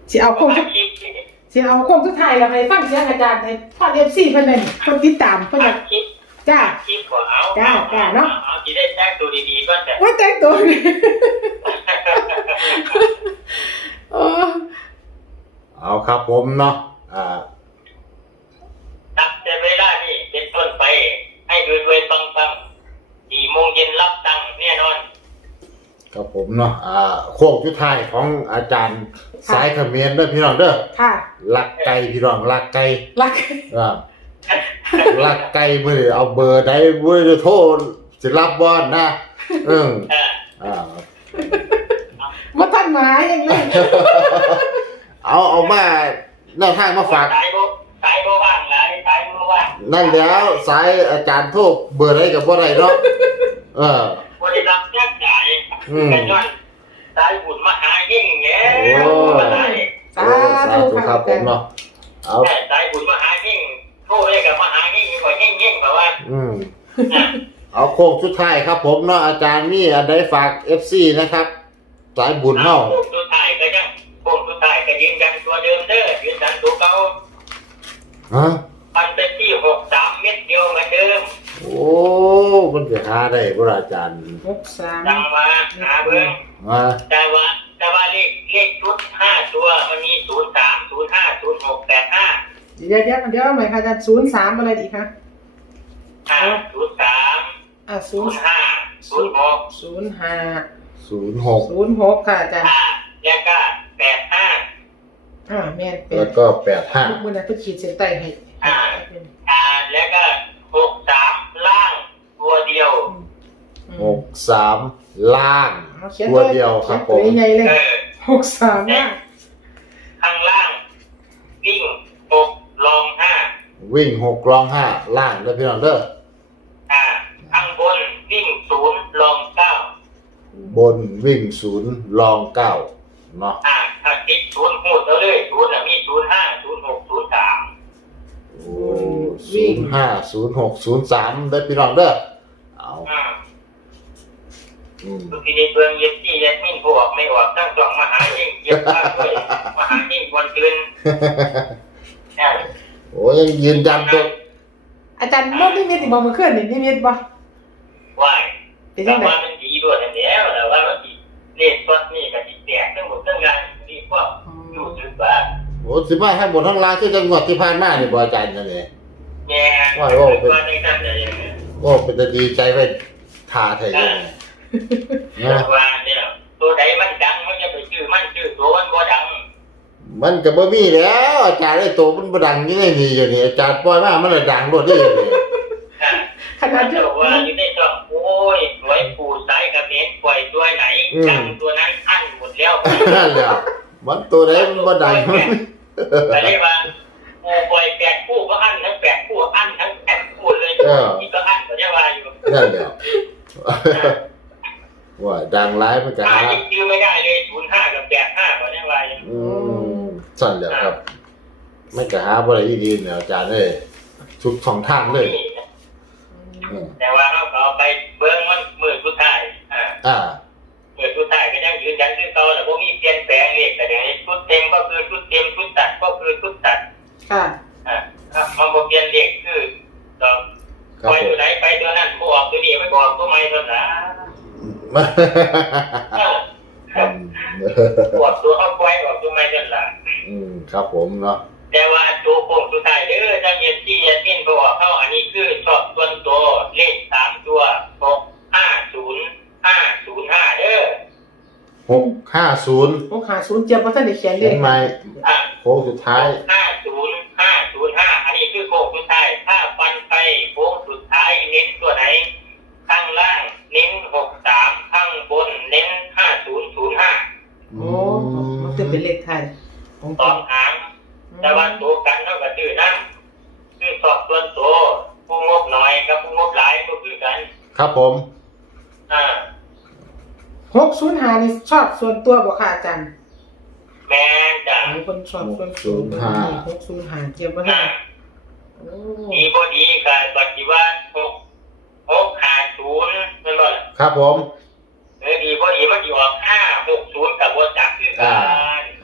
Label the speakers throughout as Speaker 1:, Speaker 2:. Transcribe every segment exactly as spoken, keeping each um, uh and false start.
Speaker 1: สิเอาโค้งสิเอาโค้งสุดท้ายแล้วให้ฟังเสียงอาจารย์ให้ฟัง เอฟ ซี เพิ่นนั่นคนติดตามเพิ่นน่ะจ้า
Speaker 2: คลิปก็เอา
Speaker 1: จ้าจ้าเนาะ
Speaker 2: เอาสิได้แต่งตัวดีๆก่อนแต่
Speaker 1: ว่าแต่งตัวนี่เออ
Speaker 3: เอาครับผมเนาะอ่า
Speaker 2: นับแต่เวลานี่เป็นต้นไปให้รวยๆปังๆสี่โมงเย็นรับตังค์แน่นอน
Speaker 3: ครับผมเนาะอ่าโค้งสุดท้ายของอาจารย์สายเขมิ้นเด้อพี่น้องเด้อ
Speaker 1: ค่ะ
Speaker 3: ลักไก่พี่น้องลักไก่
Speaker 1: ลัก
Speaker 3: อ่าลักไก่มื้อเอาเบอร์ใดบ่ได้โทรสิรับบ่นะเอออ่า
Speaker 1: บ่ทันหมายยังเลย
Speaker 3: เอาเอามาแนวทางมาฝาก
Speaker 2: สายบ่สายบ่ว่างหลายสายบ่ว่าง
Speaker 3: นั่นแล้วสายอาจารย์โทรเบอร์ใดก็บ่ได้เนาะเออ
Speaker 2: บ่ได้รับแจ้งจ่ายกันย้อนสายบุญมหายิ่งแหน่
Speaker 3: โอ้สาธุครับผมเนาะเอา
Speaker 2: สายบุญมหายิ่งโทรเลยกับมหายิ่งกว่ายิ่งๆเพราะว่า
Speaker 3: อืมเอาโค้งสุดท้ายครับผมเนาะอาจารย์มีอันใดฝาก เอฟ ซี นะครับสายบุญเฮา
Speaker 2: โค้งสุดท้ายก็ยังโค้งสุดท้ายก็ยืนยันตัวเดิมเด้อยืนยันตัวเก่า
Speaker 3: ฮะ
Speaker 2: มันเป็นที่หกสิบสามเม็ดเดียวเหมือนเดิม
Speaker 3: โอ้มันจะหาได้บ่ล่ะอาจารย์
Speaker 1: หกสิบสาม
Speaker 2: จังว่าหาเบิ่ง
Speaker 3: ว่า
Speaker 2: แต่ว่าแต่ว่าเลขเลขชุดห้าตัวมันมีศูนย์สาม ศูนย์ห้า ศูนย์หก แปดห้า
Speaker 1: เดี๋ยวเดี๋ยวเดี๋ยวเอาใหม่ค่ะอาจารย์ศูนย์สามอะไรอีกคะ
Speaker 2: อ่าศูนย์สาม
Speaker 1: อ่าศูนย์
Speaker 2: ห้า ศูนย์หก
Speaker 1: ศูนย์ห้า
Speaker 3: ศูนย์หก
Speaker 1: ศูนย์หกค่ะอาจารย์
Speaker 2: อ่าแล้วก็แปดห้า
Speaker 1: อ่าแม่นเป็น
Speaker 3: แล้วก็แปดห้า
Speaker 1: มื้อนั้นเพิ่นขีดเส้นใต้ให้
Speaker 2: อ่าอ่าแล้วก็หกสามล่างตัวเดียว
Speaker 3: หกสามล่างตัวเดียวครับผม
Speaker 1: ใหญ่เลยหกสามล่าง
Speaker 2: ข้างล่างวิ่งหกลองห้า
Speaker 3: วิ่งหกรองห้าล่างเด้อพี่น้องเด้อ
Speaker 2: อ่าข้างบนวิ่งศูนย์ลองเก้า
Speaker 3: บนวิ่งศูนย์รองเก้าเนาะ
Speaker 2: อ่าถ้าติดศูนย์หูดแล้วเลยศูนย์มีศูนย์ห้า ศูนย์หก ศูนย์สาม
Speaker 3: โอ้ศูนย์ห้า ศูนย์หก ศูนย์สามเด้อพี่น้องเด้อเอา
Speaker 2: อืมคือในเมืองเย็บที่เย็บมิ่นพวกไม่ออกตั้งสองมหายิ่งเย็บข้างด้วยมหายิ่งวันคืน
Speaker 3: โอ้ยังยืนยันตัว
Speaker 1: อาจารย์โน้ตนิมิตบ่มื้อคืนนี่นิมิตบ่
Speaker 2: ว่ายแต่ว่ามันดีด้วยนั่นแหละแต่ว่ามันสิเลขตัวนี้ก็สิแตกทั้งหมดทั้งงานนี่ก็อยู่สึกว่า
Speaker 3: โอ้สิมาให้หมดทั้งร้านคือจังหวัดที่ผ่านมานี่บ่อาจารย์นั่นแหละ
Speaker 2: แย่ว่าว่าในนั้นได้ยังไง
Speaker 3: โอ้เป็นดีใจไปท่าไทยเลย
Speaker 2: นะว่าเนี่ยตัวใดมันดังมันจะไปชื่อมันชื่อตัวมันบ่ดัง
Speaker 3: มันก็บ่มีแล้วอาจารย์ไอ้ตัวมันบ่ดังอยู่ในนี่อยู่นี่อาจารย์ปล่อยมามันเลยดังโลดได้เลย
Speaker 2: ขนาดเจ้าว่าอยู่ในช่องโอ้ยสวยปู่สายกระเบนปล่อยตัวไหนดังตัวนั้นอั้นหมดแล้ว
Speaker 3: นั่นแหละมันตัวใดมันบ่ดัง
Speaker 2: แต่เรียกว่าปู่ปล่อยแปดคู่ก็อั้นทั้งแปดคู่อั้นทั้งแปดคู่เลยนี่ก็อั้นก็จะว่าอยู่
Speaker 3: นั่นแหละว่าดังร้ายมันจะหา
Speaker 2: ชื่อไม่ได้เลยศูนย์ห้ากับแปดห้าก็จะว่าอยู่
Speaker 3: อืมสั่นแล้วครับไม่จะหาบ่ได้ดีๆเนี่ยอาจารย์เอ้ยทุกช่องทางเลย
Speaker 2: แต่ว่าเราก็เอาไปเบิ้งมันมือสุดท้ายอ่า
Speaker 3: อ่า
Speaker 2: มือสุดท้ายก็ยังยืนยันคือเก่าแต่ว่ามีเปลี่ยนแปลงเลยแต่เดี๋ยวนี้ชุดเต็มก็คือชุดเต็มชุดตัดก็คือชุดตัด
Speaker 1: ค่ะ
Speaker 2: อ่ามันบ่เปลี่ยนเลขคือก็ปล่อยตัวไหนไปตัวนั้นบ่ออกตัวนี้ไม่บอกตัวใหม่ตัวนั้นออกตัวเอาปล่อยออกตัวใหม่ตัวนั้น
Speaker 3: อืมครับผมเนาะ
Speaker 2: แต่ว่าตัวโค้งสุดท้ายเด้อถ้าเย็นที่เย็นเป็นบ่ออกเข้าอันนี้คือชอบส่วนตัวเลขสามตัวหกห้าศูนย์ห้าศูนย์ห้าเด้อ
Speaker 3: หกห้าศูนย์
Speaker 1: หกห้าศูนย์เจียบบ่ทันได้เขียนเลข
Speaker 3: ใหม่โค้งสุดท้าย
Speaker 2: ห้าศูนย์ ห้าศูนย์ห้าอันนี้คือโค้งสุดท้ายถ้าฟันไปโค้งสุดท้ายเน้นตัวไหนข้างล่างเน้นหกสามข้างบนเน้นห้าศูนย์ศูนย์ห้า
Speaker 1: โอ้มันจะเป็นเลขไทย
Speaker 2: ของตองหางแต่ว่าตัวกันเท่ากับชื่อนั้นคือสอบส่วนตัวผู้งบน้อยกับผู้งบหลายก็คือกัน
Speaker 3: ครับผม
Speaker 2: อ่า
Speaker 1: หกศูนย์ห้านี่ชอบส่วนตัวบ่ค่ะอาจารย์
Speaker 2: แม่จ้ะ
Speaker 1: มีคนชอบส่วนตัวหกศูนย์ห้าเกี่ยวบ่ได้โอ้
Speaker 2: ดีบ่ดีก็บัดสิว่าหก หกห้าศูนย์นั่นบ่ล่ะ
Speaker 3: ครับผม
Speaker 2: เออดีบ่ดีมันสิออกห้าหกศูนย์กับบ่จักคือกัน
Speaker 1: โ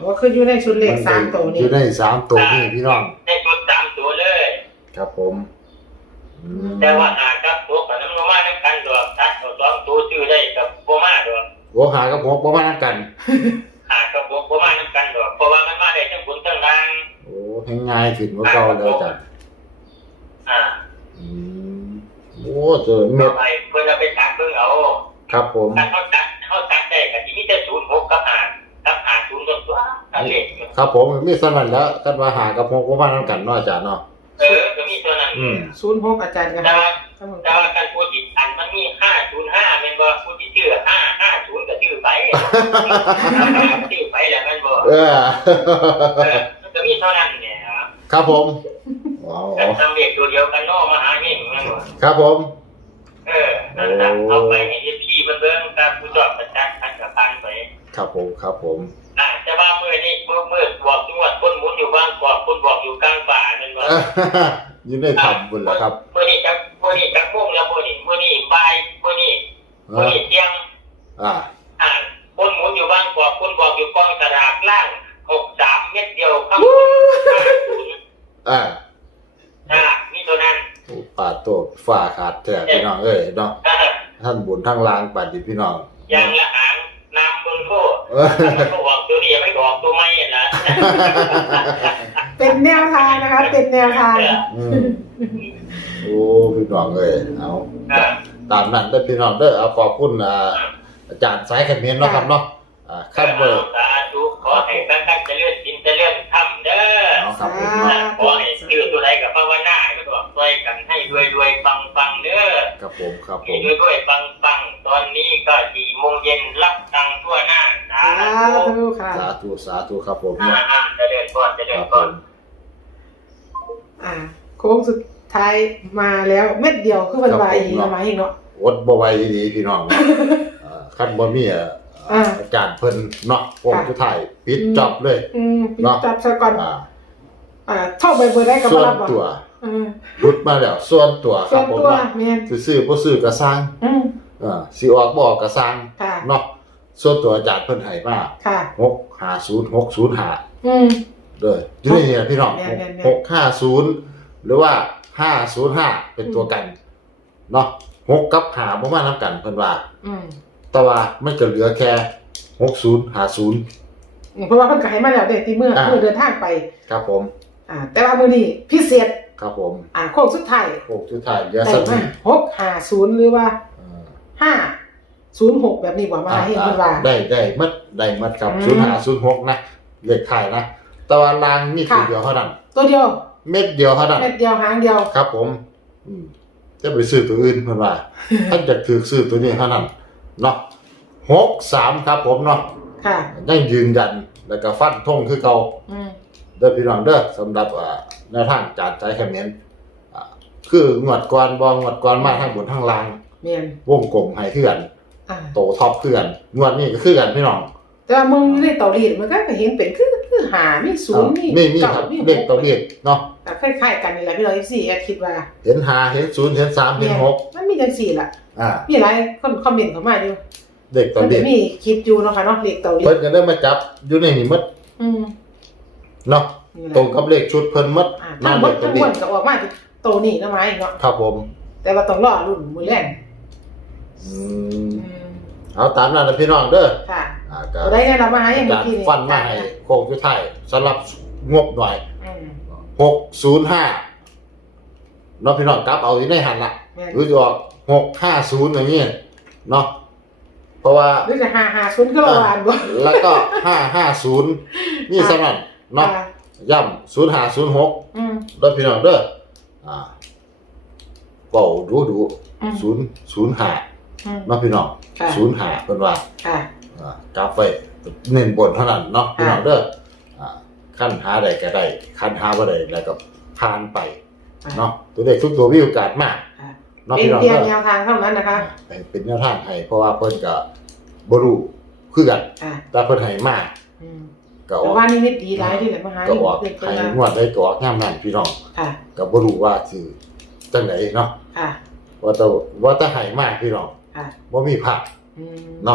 Speaker 1: ว่าคืออยู่ในชุดเลขสามตัว
Speaker 3: อ
Speaker 1: นี่
Speaker 3: ยู่ในสามตัวนี่พี่น้อง
Speaker 2: ในชุดสามตัวเลย
Speaker 3: ครับผมอืม
Speaker 2: แต่ว่าหากับตัวกับน้ำมันมาน้ำกันดอกตัดเอาสองตัวซื้อได้กับโบมาดอก
Speaker 3: หัวหากับหัวประมาณกัน
Speaker 2: หากับโบมาน้ำกันดอกเพราะว่ามันมาได้ทั้งบนทั้งล่าง
Speaker 3: โอ้ให้ง่ายขึ้นกว่าเก่าเลยจ้ะ
Speaker 2: อ่า
Speaker 3: อืมโอ้เจอเม็
Speaker 2: เอา
Speaker 3: ด
Speaker 2: ไปเพื่อนเราไปตัดเพิ่งเอา
Speaker 3: ครับผม
Speaker 2: ถ้าเขาตัดเขาตัดได้กับที่นี่จะศูนย์หกกับหากับหาศูนย์ตัวตัวนั่นเอง
Speaker 3: ครับผมมีสนั่นแล้วกันว่าหากับหัวประมาณกันเนาะอาจารย์เนาะ
Speaker 2: เออก็มีตัวนั้น
Speaker 3: อืม
Speaker 1: ศูนย์หกอาจารย์กัน
Speaker 2: แต่ว่า
Speaker 1: ครับผม
Speaker 2: แต่ว่าการพูดติดอันมันมีห้าศูนย์ห้าเป็นบ่พูดติดชื่อห้าห้าศูนย์กับชื่อไปชื่อไปแล้วมันบ่
Speaker 3: เออ
Speaker 2: เออมันก็มีเท่านั้นเนี่ยครับ
Speaker 3: ครับผมว้าว
Speaker 2: แต่ทำเด็กตัวเดียวกันนอกมาหาเงี้ยมันบ่
Speaker 3: ครับผม
Speaker 2: เออนั่นแหละเอาไปให้พี่มันเบิ่งตามผู้ชอบประจักษ์พันกับพันไป
Speaker 3: ครับผมครับผม
Speaker 2: อ่าแต่ว่าเมื่อนี้เมื่อเมื่อบอกจังหวัดคนหมุนอยู่บ้างกว่าคนบอกอยู่กลางป่านั่นบ่
Speaker 3: ยินได้ทำบุญแล้วครับ
Speaker 2: เมื่อนี้จักเมื่อนี้จักมุ่งแล้วเมื่อนี้เมื่อนี้บ่ายเมื่อนี้เมื่อนี้เที่ยง
Speaker 3: อ่า
Speaker 2: อ่าคนหมุนอยู่บ้างกว่าคนบอกอยู่กองสลากล่างหกสามเม็ดเดียวครับ
Speaker 3: อ่า
Speaker 2: อ่ามีตัวนั้น
Speaker 3: ป่าดตัวฝ่าขาดแท้พี่น้องเอ้ยเนาะ
Speaker 2: อ่า
Speaker 3: ท่านบุญทั้งลางป่าดิพี่น้อง
Speaker 2: ยางละหางน้ำเบิ่งโค
Speaker 3: เออ
Speaker 2: ก็บอกตัวนี้ไม่บอกตัวไม่นะ
Speaker 1: เป็นแนวทางนะคะ เป็นแนวทาง
Speaker 3: อืมโอ้พี่น้องเอ้ยเอา
Speaker 2: อ่า
Speaker 3: ตามนั้นได้อพี่น้องเด้อเอาขอบคุณอ่าอาจารย์สายขันเมียนเนาะครับเนาะอ่าขั้นเบอร์
Speaker 2: สาธุขอให้ตั้งตั้งจะเลื่อนกินจะเลื่อนทำเด้อ
Speaker 3: เอาครับผม
Speaker 1: อ่า
Speaker 2: ขอให้ชื่อตัวใดกับภาวนาให้มันบอกช่วยกันให้รวยรวยฟังฟังเด้อ
Speaker 3: ครับผมครับผ
Speaker 2: ให้
Speaker 3: ม
Speaker 2: รวยรวยฟังฟังตอนนี้ก็สี่โมงเย็นรับตังค์ทั่วหน้าสา
Speaker 1: สา
Speaker 2: ธุ
Speaker 1: ธุค่ะ
Speaker 3: สาธุสาธุครับผม
Speaker 2: อ่า
Speaker 3: เนาะ
Speaker 2: อ่าจะเลื่อนก่อนจะ
Speaker 3: ค
Speaker 2: เลื่อ
Speaker 3: รั
Speaker 2: น
Speaker 3: บผ
Speaker 2: ก่อน
Speaker 3: ม
Speaker 1: อ่าโค้งสุดท้ายมาแล้วเม็ดเดียวคือวันวายอีกมาอีกเนาะ
Speaker 3: อดบ่ไหวดีๆพี่น้องเนาะอ่าขั้นบ่มีอ่ะ
Speaker 1: อ่า
Speaker 3: อาจารย์เพิ่นเนาะวงสุดท้ายปิดจอบเลย
Speaker 1: อืมปิดจับซะก่อน
Speaker 3: อ่า
Speaker 1: อ่าชอบใบเบอร์ได้กับ
Speaker 3: ส่วน
Speaker 1: รับบ่
Speaker 3: ตัว
Speaker 1: อืม
Speaker 3: รุดมาแล้วส่วนตัวค
Speaker 1: ส่
Speaker 3: รั
Speaker 1: ว
Speaker 3: บ
Speaker 1: น
Speaker 3: ผม
Speaker 1: ตัว
Speaker 3: เนาะ
Speaker 1: แม่น
Speaker 3: สิซื้อบ่ซื้อก็สร้าง
Speaker 1: อืม
Speaker 3: อ่าสิออกบ่ออกก็สร้าง
Speaker 1: ค่ะ
Speaker 3: เนาะส่วนตัวอาจารย์เพิ่นให้มา
Speaker 1: ค่ะ
Speaker 3: หกห้าศูนย์ หกศูนย์ห้า
Speaker 1: อืม
Speaker 3: เด้ออยู่ในนี้นะพี่น้อง
Speaker 1: แม่นๆๆ
Speaker 3: หกห้าศูนย์หรือว่าห้าศูนย์ห้าเป็นตัวกันเนาะหกกับห้าบ่มานํกันเพิ่นว่า
Speaker 1: อืม
Speaker 3: แต่ว่ามันก็เหลือแค่หกศูนย์ ห้าศูนย์
Speaker 1: เพราะว่าเพิ่นก็ให้มาแล้วเด็กที่เมื่อ
Speaker 3: อ่า
Speaker 1: เมื่อเดินทางไป
Speaker 3: ครับผม
Speaker 1: อ่า แต่ว่ามื้อนี้พิเศษ
Speaker 3: ครับผม
Speaker 1: อ่าโค้งสุดท้าย
Speaker 3: โค้งสุดท้ายเหลือ
Speaker 1: ได้
Speaker 3: สัก
Speaker 1: มาหกห้าศูนย์หรือว่า
Speaker 3: อ่า
Speaker 1: ห้าศูนย์หกแบบนี้บ่มาให้เพิ่นว่า
Speaker 3: ได้ได้มัดได้มัดครับ
Speaker 1: อืม
Speaker 3: ศูนย์ห้า ศูนย์หกนะเลขท้ายนะแต่ว่าลางมีตัว
Speaker 1: ค่ะ
Speaker 3: เดียวเท่านั้น
Speaker 1: ตัวเดียว
Speaker 3: เม็ดเดียวเท่านั้น
Speaker 1: เม็ดเดียวหางเดียว
Speaker 3: ครับผม อืมจะไปซื้อตัวอื่นเพิ่นว่า ท่านจะถือซื้อตัวนี้เท่านั้นเนาะหกสามครับผมเนาะ
Speaker 1: ค่ะ
Speaker 3: ยังยืนยันแล้วก็ฟันธงคือเก่า
Speaker 1: อืม
Speaker 3: เด้อพี่น้องเด้อสำหรับอ่าแนวทางจานใจแคมเมนอ่าคืองวดก่อนบ่งวดก่อนมาทางบนทางล่าง
Speaker 1: แม่น
Speaker 3: วงกลมให้คือกัน
Speaker 1: อ่า
Speaker 3: โตท็อปคือกันงวดนี้ก็คือกันพี่น้อง
Speaker 1: แต่ว่ามึงอยู่ในเตารีดมันก็เห็นเป็นคือคือหามีศูนย์มี
Speaker 3: นี่มี
Speaker 1: เก้า
Speaker 3: ครับ
Speaker 1: มี
Speaker 3: เลขตัวเลขเนาะ
Speaker 1: แต่คล้ายๆกันนี่แหละพี่น้องสี่แอดคิดว่า
Speaker 3: เห็นห้าเห็นศูนย์เห็นสามเห็นหก
Speaker 1: มันมีจังสี่ล่ะ
Speaker 3: อ่า
Speaker 1: มีหลายคนคอมเมนต์เข้ามาอยู่
Speaker 3: เลขตัว
Speaker 1: มัน
Speaker 3: เล
Speaker 1: จะ
Speaker 3: ข
Speaker 1: มีคลิปอยู่เนาะค่ะเนาะเลขเตารี
Speaker 3: เพิ่
Speaker 1: ด
Speaker 3: นก็ได้มาจับอยู่ในนี่หมด
Speaker 1: อืม
Speaker 3: เนาะ
Speaker 1: นี่แหละ
Speaker 3: ตรงกับเลขชุดเพิ่นหมด
Speaker 1: อ่า
Speaker 3: มา
Speaker 1: ทั้งหม
Speaker 3: เล
Speaker 1: ด
Speaker 3: ขตั
Speaker 1: ทั้
Speaker 3: ว
Speaker 1: ง
Speaker 3: เล
Speaker 1: มว
Speaker 3: ข
Speaker 1: ลก็ออกมาที่โตนี่นะไม้เนาะ
Speaker 3: ครับผม
Speaker 1: แต่ว่าต้องรอรุ่นมื้อแรง
Speaker 3: อืม
Speaker 1: อืม
Speaker 3: เอาตามนั้นนะพี่น้องเด้อ
Speaker 1: ค่ะ
Speaker 3: อ่าก็
Speaker 1: ตัวได้ไงเรามาหาอย่าง
Speaker 3: อา
Speaker 1: เมื่
Speaker 3: จา
Speaker 1: อ
Speaker 3: ร
Speaker 1: กี้
Speaker 3: ย์
Speaker 1: นี่
Speaker 3: ฟันมาให้โค้งสุดท้ายสำหรับงบหน่อย
Speaker 1: อืม
Speaker 3: หกศูนย์ห้าเนาะพี่น้องกลับเอาอยู่ในหันละ
Speaker 1: แม่น
Speaker 3: หรือจะออกหกห้าศูนย์อย่างนี้เนาะเพราะว่า
Speaker 1: หรือจะหาหาศูนย์ก็ระวานบ่
Speaker 3: แล้วก็ห้าห้าศูนย์นี่สนั่นเนาะ
Speaker 1: ค่ะ
Speaker 3: ย่ำศูนย์ห้าศูนย์หก
Speaker 1: อืม
Speaker 3: เด้อพี่น้องเด้ออ่าเบาดูดู
Speaker 1: อืม
Speaker 3: ศูนย์ศูนย์ห้า
Speaker 1: อืม
Speaker 3: เนาะพี่น้อง
Speaker 1: ค่ะ
Speaker 3: ศูนย์ห้าเป็นว่า
Speaker 1: ค่ะ
Speaker 3: อ่ากราฟไว้เน้นบนเท่านั้นเนาะพี่น้องเด้ออ่าขั้นหาใดก็ได้ขั้นหาบ่ได้แล้วก็ผ่านไปเนาะตัวเลขทุกตัวมีโอกาสมาก
Speaker 1: ค่ะ
Speaker 3: เนาะ
Speaker 1: เป็น
Speaker 3: พี่น้อง
Speaker 1: เพียง
Speaker 3: เด้อ
Speaker 1: แนวทางเท่านั้นนะคะ
Speaker 3: ให้เป็นแนวทางให้เพราะว่าเพิ่นก็บ่รู้คือกัน
Speaker 1: ค่ะ
Speaker 3: แต่เพิ่นให้มา
Speaker 1: อืม
Speaker 3: ก็อ
Speaker 1: แต่
Speaker 3: อก
Speaker 1: ว่านี่นิดดีร้ายที่ไหนมาหา
Speaker 3: ก็
Speaker 1: นี่
Speaker 3: ออก
Speaker 1: เป็นคน
Speaker 3: ให้
Speaker 1: ละ
Speaker 3: งวดได้ก็ออกยามนั้นพี่น้อง
Speaker 1: ค่ะ
Speaker 3: ก็บ่รู้ว่าสิจังไดเนาะ
Speaker 1: ค่ะ
Speaker 3: ว่าแต่ว่าแต่ให้มาพี่น้อง
Speaker 1: ค่ะ
Speaker 3: บ่มีพลาด
Speaker 1: อืม
Speaker 3: เนาะ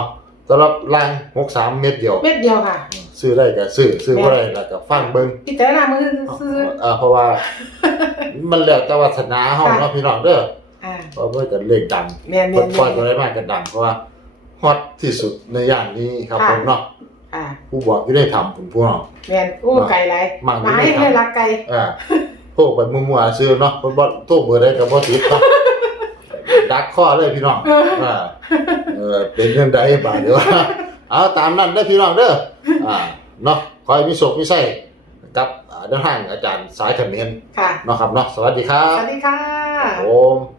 Speaker 3: สำหรับล่างหกสามเม็ดเดียว
Speaker 1: เม็ดเดียวค่ะ
Speaker 3: ซื้อได้ก็ซื้อซื้อบ่ได้แล้วก็ฟังเบิ่ง
Speaker 1: พิจารณามือซื้อ
Speaker 3: เอ่อเพราะว่า มันแล้วแต่วาสนาเฮาเนาะพี่น้องเด้อ
Speaker 1: อ่า
Speaker 3: เพราะเพิ่นก็เลขดัง
Speaker 1: แม่น
Speaker 3: เพิ่นปล่อย
Speaker 1: ๆ
Speaker 3: ตัวได้มากก็ดังเพราะว่าฮอตที่สุดในย่านนี้ครับผมเนาะ
Speaker 1: ๆอ่า
Speaker 3: ผู้บอกอยู่ได้ทำผมผู้น้อง
Speaker 1: แม่นอู้ไก่ไร
Speaker 3: มั่ง
Speaker 1: มา
Speaker 3: ไม่
Speaker 1: ให้
Speaker 3: ได้ทำ
Speaker 1: ให้รักไก่
Speaker 3: อ่าโทรไปมั่วๆซื้อเนาะเพิ่นบ่โทรเบอร์ใดก็บ่ติดเนาะดักคอเลยพี่น้องอ่าเออเป็นจังไดบาดเด้อเอาตามนั้นเด้อพี่น้องเด้ออ่าเนาะขอให้มีโชคมีชัยกับอ่าเดินทางอาจารย์สายเขมร
Speaker 1: ค่ะ
Speaker 3: เนาะครับเนาะสวัสดีครั
Speaker 1: ส
Speaker 3: บ
Speaker 1: วัสดีค่ะ
Speaker 3: ผม